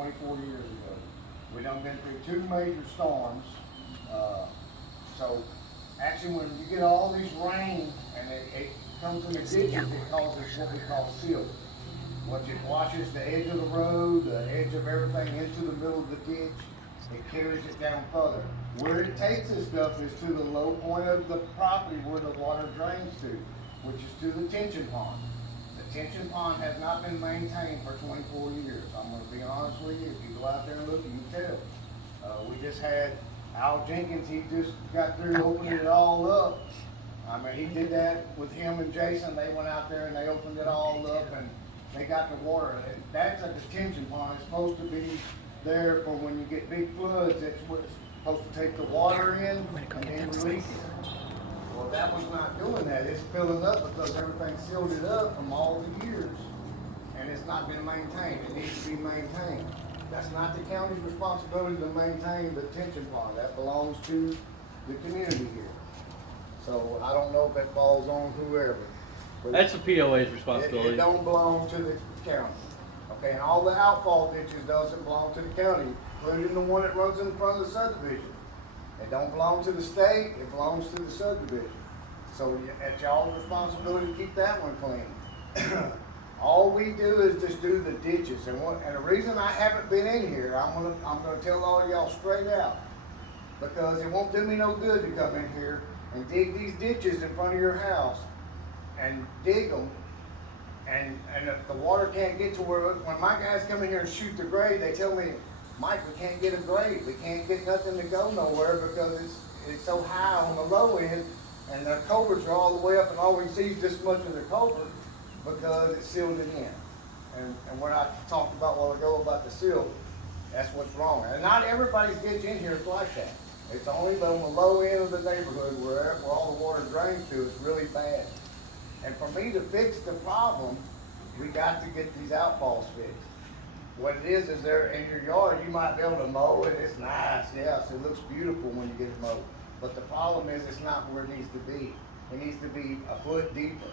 24 years ago. We done been through 2 major storms. So actually when you get all these rain and it comes in the ditches, it causes what we call silt. Which it washes the edge of the road, the edge of everything into the middle of the ditch. It carries it down further. Where it takes this stuff is to the low point of the property where the water drains to, which is to the detention pond. The detention pond has not been maintained for 24 years. I'm gonna be honest with you. If you go out there and look, you can tell. We just had Al Jenkins, he just got through opening it all up. I mean, he did that with him and Jason. They went out there and they opened it all up and they got the water. That's a detention pond. It's supposed to be there for when you get big floods. It's what's supposed to take the water in and then release it. Well, that one's not doing that. It's filling up because everything sealed it up from all the years. And it's not been maintained. It needs to be maintained. That's not the county's responsibility to maintain the detention pond. That belongs to the community here. So I don't know if that falls on whoever. That's the POA's responsibility. It don't belong to the county. Okay, and all the outfall ditches doesn't belong to the county, including the one that runs in front of the subdivision. It don't belong to the state, it belongs to the subdivision. So it's y'all's responsibility to keep that one clean. All we do is just do the ditches, and the reason I haven't been in here, I'm gonna tell all y'all straight out, because it won't do me no good to come in here and dig these ditches in front of your house and dig them, and if the water can't get to where, when my guys come in here and shoot the grade, they tell me, Mike, we can't get a grade, we can't get nothing to go nowhere because it's so high on the low end, and their culverts are all the way up, and all we see is this much of the culvert because it sealed it in. And when I talked about a while ago about the seal, that's what's wrong. And not everybody's ditch in here is like that. It's only on the low end of the neighborhood where all the water drains to is really bad. And for me to fix the problem, we got to get these outfalls fixed. What it is there in your yard, you might be able to mow it, it's nice, yes, it looks beautiful when you get it mowed. But the problem is it's not where it needs to be. It needs to be a foot deeper.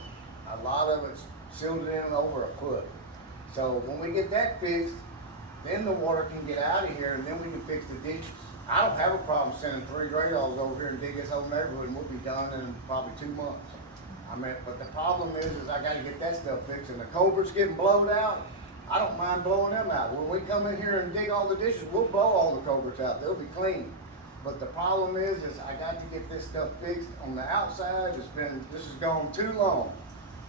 A lot of it's sealed in over a foot. So when we get that fixed, then the water can get out of here and then we can fix the ditches. I don't have a problem sending 3 grade dogs over here and dig this whole neighborhood and we'll be done in probably 2 months. I mean, but the problem is I gotta get that stuff fixed, and the culverts getting blowed out, I don't mind blowing them out. When we come in here and dig all the ditches, we'll blow all the culverts out, they'll be clean. But the problem is I got to get this stuff fixed on the outside. This has gone too long.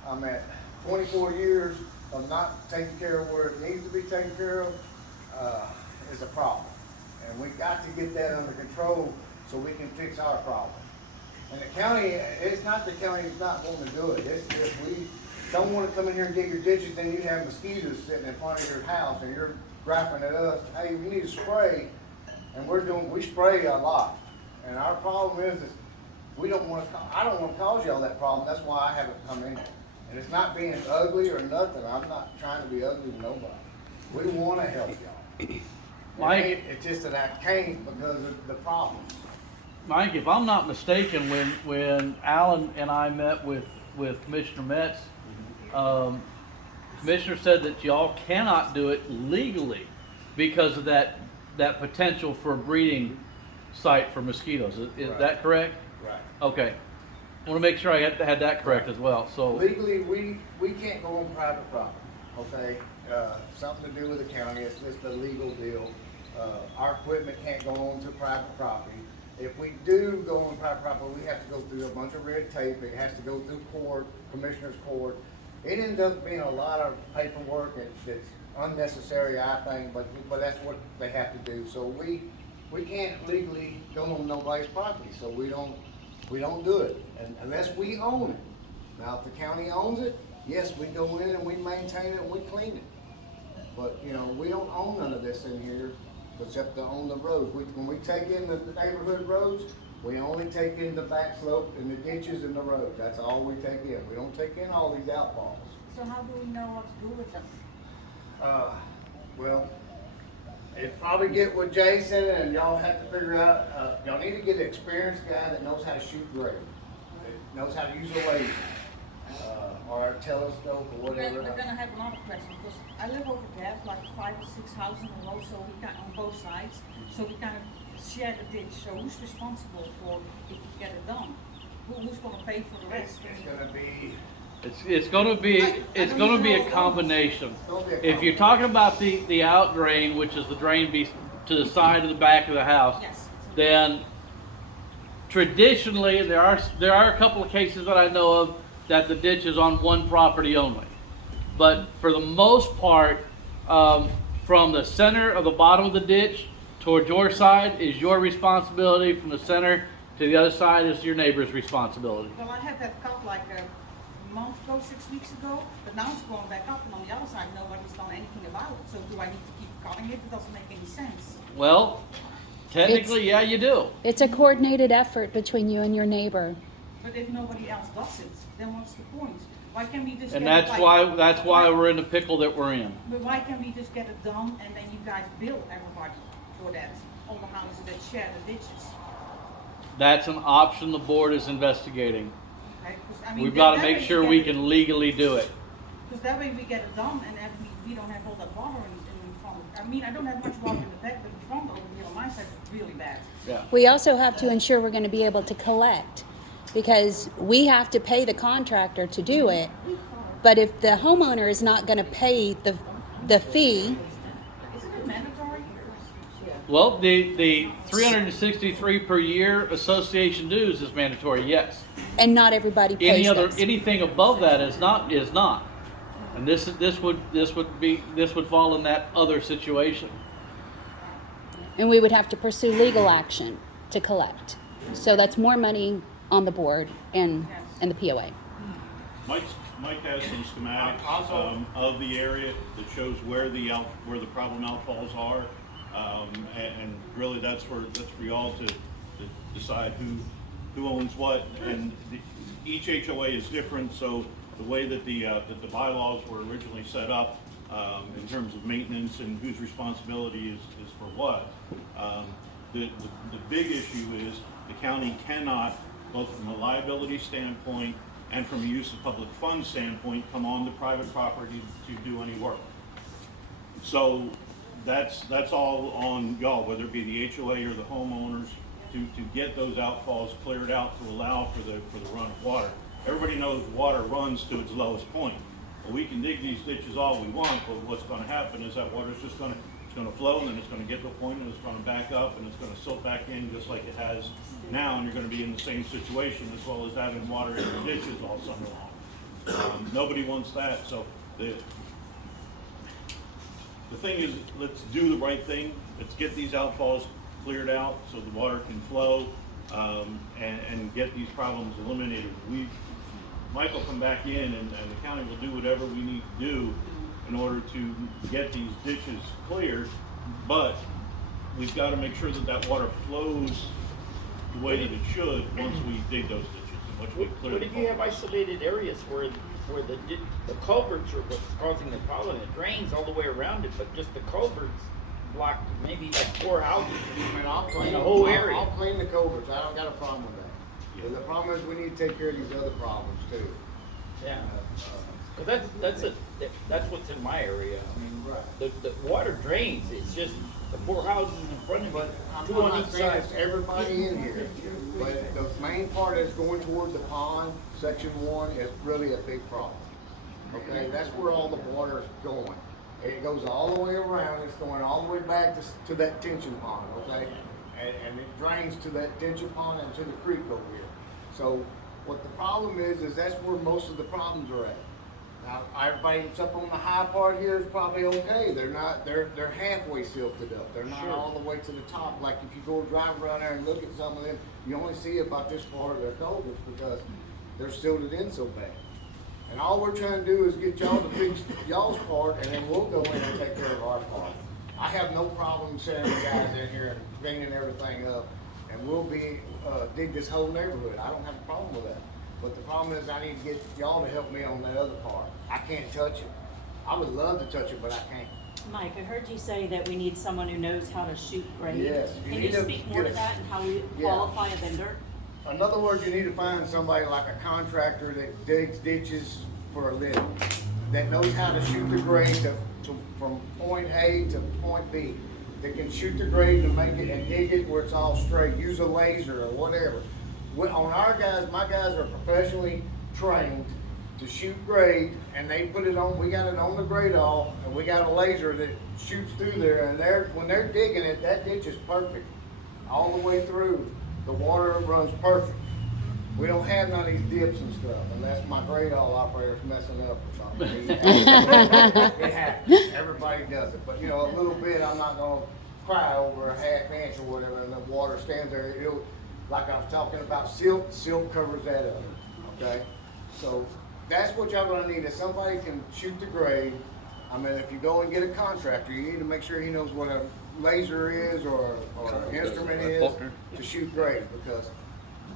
I'm at 24 years of not taking care of where it needs to be taken care of, is a problem. And we got to get that under control so we can fix our problem. And the county, it's not the county that's not wanting to do it. It's just we don't want to come in here and dig your ditches, then you have mosquitoes sitting in front of your house and you're griping at us, hey, we need to spray. And we spray a lot. And our problem is I don't want to cause y'all that problem. That's why I haven't come in here. And it's not being ugly or nothing. I'm not trying to be ugly to nobody. We want to help y'all. Mike, it's just that I can't because of the problems. Mike, if I'm not mistaken, when Alan and I met with Commissioner Metz, Commissioner said that y'all cannot do it legally because of that potential for a breeding site for mosquitoes. Is Right. that correct? Right. Okay. I want to make sure I had that correct as well. So Legally, we can't go on private property, okay? Something to do with the county, it's just a legal deal. Our equipment can't go on to private property. If we do go on private property, we have to go through a bunch of red tape. It has to go through court, commissioner's court. It ends up being a lot of paperwork that's unnecessary, I think, but that's what they have to do. So we can't legally go on nobody's property, so we don't do it unless we own it. Now, if the county owns it, yes, we go in and we maintain it and we clean it. But, you know, we don't own none of this in here except to own the roads. When we take in the neighborhood roads, we only take in the back slope and the ditches and the roads. That's all we take in. We don't take in all these outfalls. So how do we know what to do with them? Well, it'd probably get with Jason and y'all have to figure out, y'all need to get an experienced guy that knows how to shoot grade, that knows how to use a laser. or a telescope or whatever. We're gonna have another question, because I live over there, it's like 5 or 6 houses in a row, so we kind on both sides, so we kind of share the ditch, so who's responsible for if you get it done? Who's gonna pay for the rest? It's gonna be, It's gonna be a combination. If you're talking about the out drain, which is the drain to the side of the back of the house, Yes. then traditionally there are a couple of cases that I know of that the ditch is on one property only. But for the most part, from the center of the bottom of the ditch toward your side is your responsibility. From the center to the other side is your neighbor's responsibility. Well, I had that cut like a month ago, 6 weeks ago, but now it's going back up, and on the other side, nobody's done anything about it. So do I need to keep cutting it? It doesn't make any sense. Well, technically, yeah, you do. It's a coordinated effort between you and your neighbor. But if nobody else does it, then what's the point? Why can't we just And get that's it like, why we're in the pickle that we're in. But why can't we just get it done and then you guys bill everybody for that? All the houses that share the ditches. That's an option the board is investigating. Okay? 'Cause, I mean, We've got to that make way sure we can legally do it. Because that way we get it done and then we don't have all that water in front. I mean, I don't have much water in the back, but in front over here on my side is really bad. Yeah. We also have to ensure we're going to be able to collect, because we have to pay the contractor to do it. But if the homeowner is not going to pay the fee, Isn't it mandatory? Well, the 363 per year association dues is mandatory, yes. and not everybody pays those. Anything above that is not. And this would fall in that other situation. And we would have to pursue legal action to collect. So that's more money on the board and the POA. Mike has some schematics of the area that shows where the problem outfalls are, and really that's for y'all to decide who owns what. And each HOA is different, so the way that the bylaws were originally set up in terms of maintenance and whose responsibility is for what. The big issue is the county cannot, both from a liability standpoint and from a use of public funds standpoint, come on to private property to do any work. So that's all on y'all, whether it be the HOA or the homeowners, to get those outfalls cleared out to allow for the run of water. Everybody knows water runs to its lowest point. Well, we can dig these ditches all we want, but what's going to happen is that water's just going to flow, and then it's going to get to a point and it's going to back up and it's going to silt back in just like it has now, and you're going to be in the same situation, as well as having water in the ditches all summer long. Nobody wants that. So the thing is, let's do the right thing. Let's get these outfalls cleared out so the water can flow, and get these problems eliminated. Mike will come back in, and the county will do whatever we need to do in order to get these ditches cleared, but we've got to make sure that water flows the way that it should once we dig those ditches and once we clear What the if you have isolated areas where the culverts are what's causing the problem? It drains all the way around it, but just the culverts block maybe like 4 houses And I'll clean in the whole area. I'll clean the culverts. I don't got a problem with that. But the problem is we need to take care of these other problems too. Yeah. 'Cause that's what's in my area. I mean, Right. the water drains. It's just the 4 houses in front of me, But I'm 2 on not each saying side. it's everybody in here, but the main part is going toward the pond, section 1, is really a big problem. Okay, that's where all the water is going. It goes all the way around, it's going all the way back to that detention pond, okay? And it drains to that detention pond and to the creek over here. So what the problem is that's where most of the problems are at. Now, everybody that's up on the high part here is probably okay. They're halfway silted up. They're not Sure. all the way to the top. Like if you go drive around there and look at some of them, you only see about this part of their culverts because they're silted in so bad. And all we're trying to do is get y'all to fix y'all's part, and then we'll go in and take care of our part. I have no problem sending the guys in here and cleaning everything up, and we'll dig this whole neighborhood. I don't have a problem with that. But the problem is I need to get y'all to help me on that other part. I can't touch it. I would love to touch it, but I can't. Mike, I heard you say that we need someone who knows how to shoot grade. Yes, you Can need you to speak more get to a- that and how we Yeah. qualify a vendor? In other words, you need to find somebody like a contractor that digs ditches for a living, that knows how to shoot the grade from point A to point B, that can shoot the grade to make it and dig it where it's all straight, use a laser or whatever. On our guys, my guys are professionally trained to shoot grade, and they put it on, we got it on the grade all, and we got a laser that shoots through there, and when they're digging it, that ditch is perfect. All the way through, the water runs perfect. We don't have none of these dips and stuff, and that's my grade all operator's messing up or something. It happens, everybody does it, but you know, a little bit, I'm not gonna cry over a half inch or whatever, and the water stands there. It'll, like I was talking about silt covers that up, okay? So that's what y'all gonna need, if somebody can shoot the grade. I mean, if you go and get a contractor, you need to make sure he knows what a laser is or an instrument is to shoot grade, because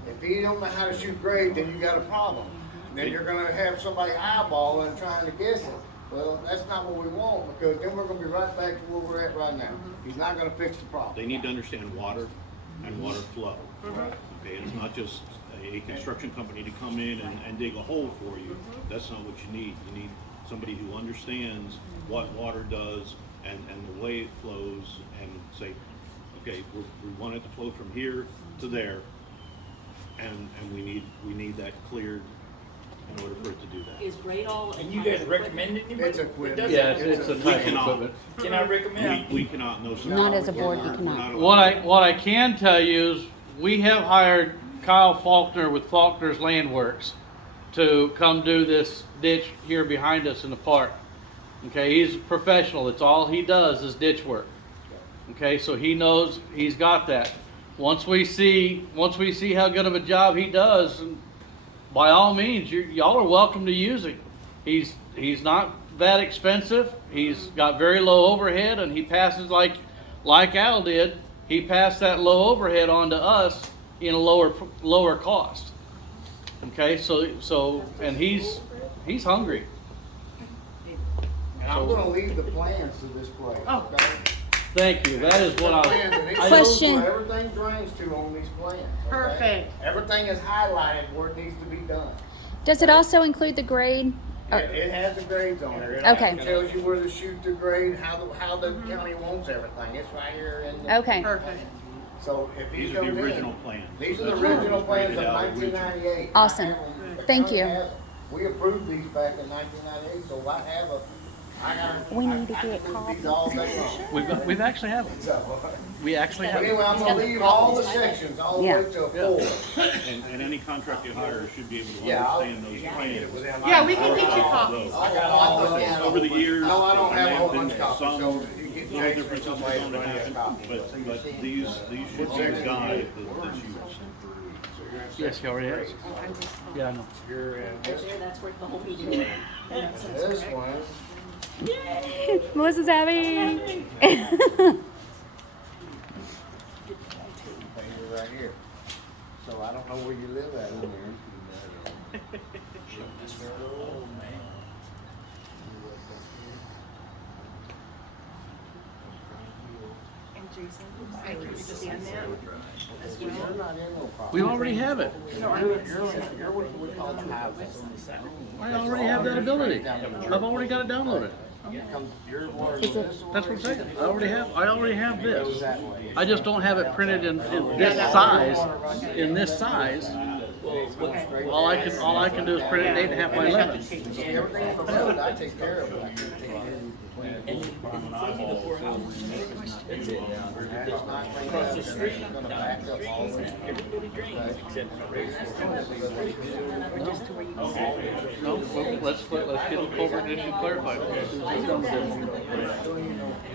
if he don't know how to shoot grade, then you got a problem. Then you're gonna have somebody eyeballing and trying to guess it. Well, that's not what we want, because then we're gonna be right back to where we're at right now. He's not gonna fix the problem. They need to understand water and water flow. Okay, it's not just a construction company to come in and dig a hole for you. That's not what you need. You need somebody who understands what water does and the way it flows, and say, okay, we want it to flow from here to there, and we need that cleared in order for it to do that. Is grade all? And you guys recommend anybody? It's equipment. that does Yeah, that? it's a We type of cannot. equipment. Can I recommend? We cannot know. Not as a board, you We're cannot. not What I can tell you is we have hired Kyle Faulkner with Faulkner's Land Works to come do this ditch here behind us in the park. Okay, he's a professional. It's all he does is ditch work. Okay, so he knows, he's got that. Once we see how good of a job he does, by all means, y'all are welcome to use him. He's not that expensive. He's got very low overhead, and he passes like Al did. He passed that low overhead on to us in a lower cost. Okay, so and he's hungry. And I'm gonna leave the plans to this place, okay? Thank you. That is what Plans, and it I shows Question. where everything drains to on these plans. Okay? Perfect. Everything is highlighted where it needs to be done. Does it also include the grade? It has the grades on there. It Okay. actually tells you where to shoot the grade, how the county wants everything. It's right here in the. Okay. Perfect. So if he These are comes the in, original plans. these are That's the what original was plans of graded out originally. 1998. Awesome. I have them. The Thank county you. has them. We approved these back in 1998, so I got. We need to I get can move these copies. all day long. we've actually have them. So, We actually have but them. anyway, I'm gonna leave all the sections all the way Yeah. to a 4. And any contract you hire should be able to Yeah, I'll understand those plans. Yeah, we can get you copies. I got all those. Over the years, No, I don't have a whole there bunch have of been copies, some so you get little Jason differences somebody that to don't bring us happen, copies. but these should be a guide that's used. Yes, he already has. Yeah, I know. You're in Right there, that's where the whole meeting is. this one. Melissa's happy. Right here. So I don't know where you live at in there. And Jason, I can stand that as You're well. not in no problem. We already have it. You're what we call the houses. I already have that ability. I've already got it downloaded. You're more Is it- That's what I'm saying. I already have this. that way. I just don't have it printed in this size. In this size. All I can do is print it 8.5 by 11. Everything in the road, I take care of it. I can't take care of it. Across the street. Gonna back up all the way. Everybody drains except for No, well, let's get the culvert issue clarified. It's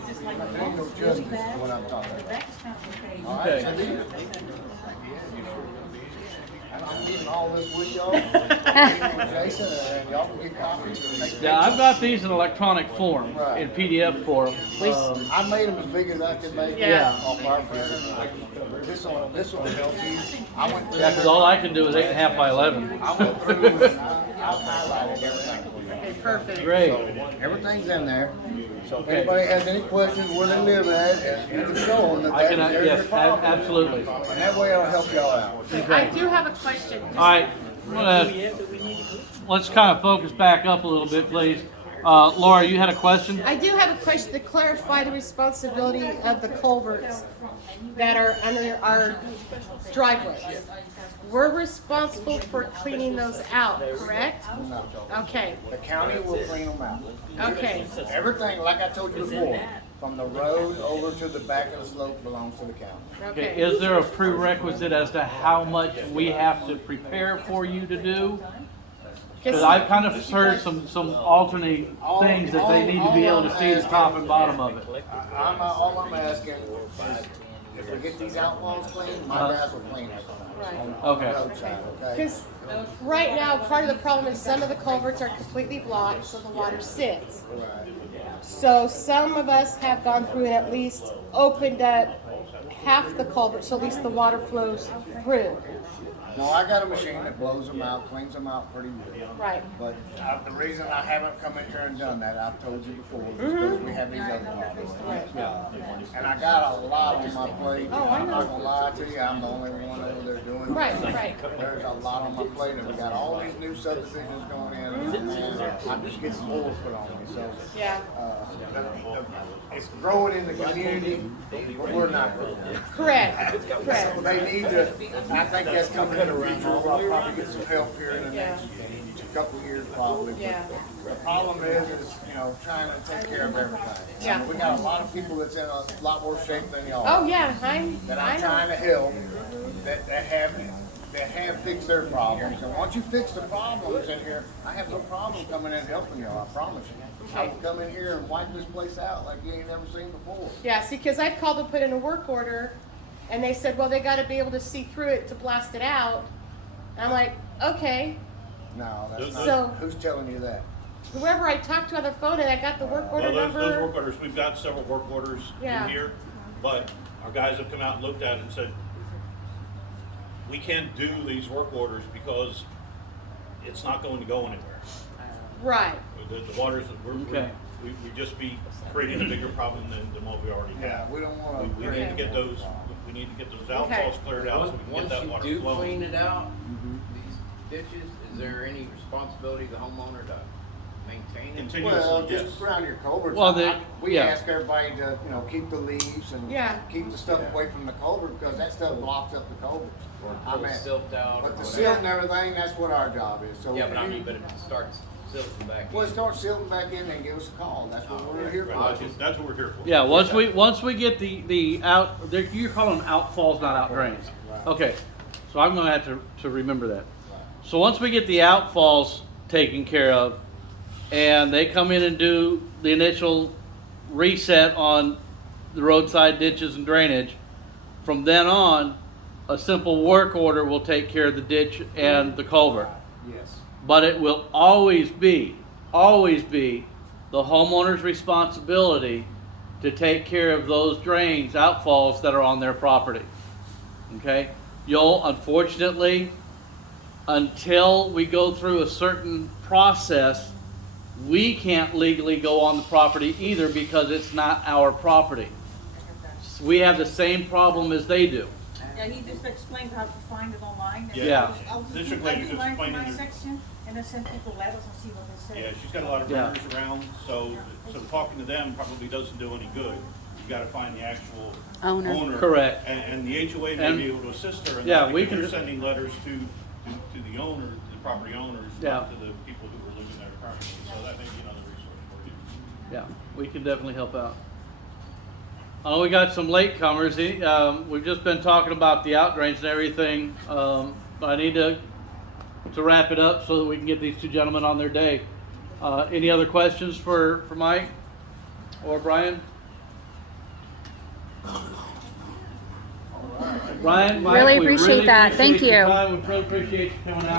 just like Ain't no justice to what I'm talking about. That's complicated. All right, so these- I'm leaving all this with y'all. Jason, and y'all can get copies. and take Yeah, I've pictures. got these in electronic form, in PDF form. I made them as big as I could make. Yeah. Off our printer. This one help you. I went through. Yeah, because all I can do is 8.5 by 11. I went through and I highlighted everything for you. Okay, perfect. Great. Everything's in there. So if Okay. anybody has any questions where they live at, and you can show them that I can, there's yes, your problem. absolutely. And that way it'll help y'all out. I do have a question. All right, go ahead. let's kind of focus back up a little bit, please. Laura, you had a question? I do have a question to clarify the responsibility of the culverts that are under our driveway. We're responsible for cleaning those out, correct? No. Okay, The county will clean them out. okay, Everything, like I told you before, from the road over to the back of the slope belongs to the county. Okay, okay. is there a prerequisite as to how much we have to prepare for you to do? Because I've kind of heard some alternate things that they need to be able to see the top and bottom of it. All I'm asking is, if we get these outfalls cleaned, my guys will clean it. On the Okay. roadside, okay? Because right now, part of the problem is some of the culverts are completely blocked, so the water sits. Right. So some of us have gone through and at least opened up half the culvert, so at least the water flows through. No, I got a machine that blows them out, cleans them out pretty good. Right. But the reason I haven't come in here and done that, I've told you before, is because we have these other problems. And I got a lot on my plate. Oh, I I'm not know. gonna lie to you, I'm the only one over there doing it. Right. There's a lot on my plate, and we got all these new subdivisions going in, and I'm just getting more put on me, so. Yeah. It's growing in the community, but we're not growing. Correct. So Correct. they need to, I think that's coming in the future, I'll probably get some help here in the next couple of years probably. But Yeah. the problem is, trying to take care of everything. Yeah. We got a lot of people that's in a lot worse shape than y'all. Oh yeah, I That I'm know. trying to help, that have fixed their problems. And once you fix the problems in here, I have no problem coming in and helping y'all, I promise you. I will come in here and wipe this place out like you ain't never seen before. Yeah, see, because I called to put in a work order, and they said, well, they got to be able to see through it to blast it out. And I'm like, okay. No, that's not, So- who's telling you that? Whoever I talked to on the phone, and I got the work order Well, those number. work orders, we've got several work orders Yeah. in here, but our guys have come out and looked at it and said, we can't do these work orders because it's not going to go anywhere. Right. The waters, Okay. we'd just be creating a bigger problem than what we already Yeah, have. we don't wanna. We need to get those, we need to get those outfalls cleared out so we can get Once that you water do flowing. clean it out, these ditches, is there any responsibility of the homeowner to maintain it? Continuously, Well, yes. just around your culverts. Well, We yeah. ask everybody to, keep the leaves and Yeah. keep the stuff away from the culvert because that stuff blocks up the culverts. Or I pull mean, silt out or But the whatever? silt and everything, that's what our job is. So Yeah, but I if mean, you- but if it starts silting back Well, in. start silting back in and give us a call. That's what we're here Right, for. that's what we're here for. Yeah, once we get the out, you're calling them outfalls, not out drains. Right. Okay, so I'm gonna have to remember that. So once we get the outfalls taken care of, and they come in and do the initial reset on the roadside ditches and drainage, from then on, a simple work order will take care of the ditch and the culvert. Yes. But it will always be the homeowner's responsibility to take care of those drains, outfalls that are on their property. Okay? You'll, unfortunately, until we go through a certain process, we can't legally go on the property either because it's not our property. We have the same problem as they do. Yeah, he just explained how to find it online. and Yeah. I'll do District my Lady just explained my it. section, and then send people letters and see what they say. Yeah, she's got a lot of Yeah. vendors around, so talking to them probably doesn't do any good. You gotta find the actual Owner. owner. Correct. And the HOA may And- be able to assist her in Yeah, that we because can- they're sending letters to the owner, to the property owners, Yeah. not to the people who are living there currently. So that may be another resource for you. Yeah, we can definitely help out. I know we got some latecomers. We've just been talking about the outdrains and everything. But I need to wrap it up so that we can get these two gentlemen on their day. Any other questions for Mike or Brian? Brian, Mike, Really we appreciate that. Thank your you. time. We really appreciate you coming out.